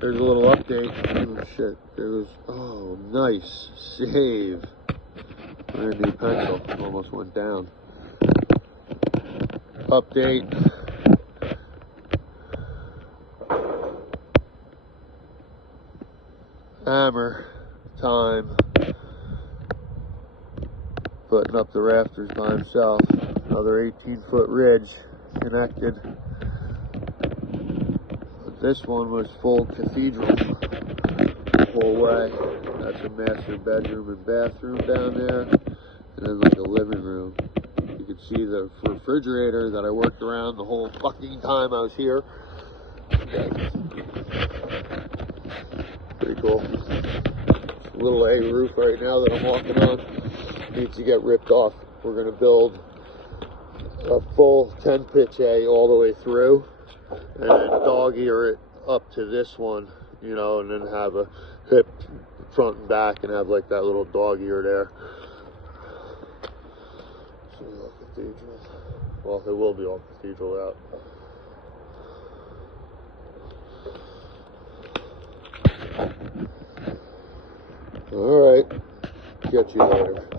There's a little update. Oh shit, oh nice save. Brand new pencil, almost went down. Update. Hammer time. Putting up the rafters by himself. Another 18-foot ridge connected. But this one was full cathedral the whole way. That's a master bedroom and bathroom down there, and then like a living room. You can see the refrigerator that I worked around the whole fucking time I was here. Pretty cool. It's a little A roof right now that I'm walking on. Needs to get ripped off. We're going to build a full 10 pitch A all the way through and dog ear it up to this one, you know, and then have a hip front and back and have like that little dog ear there. So all cathedral. Well, it will be all cathedral out. All right. Catch you later.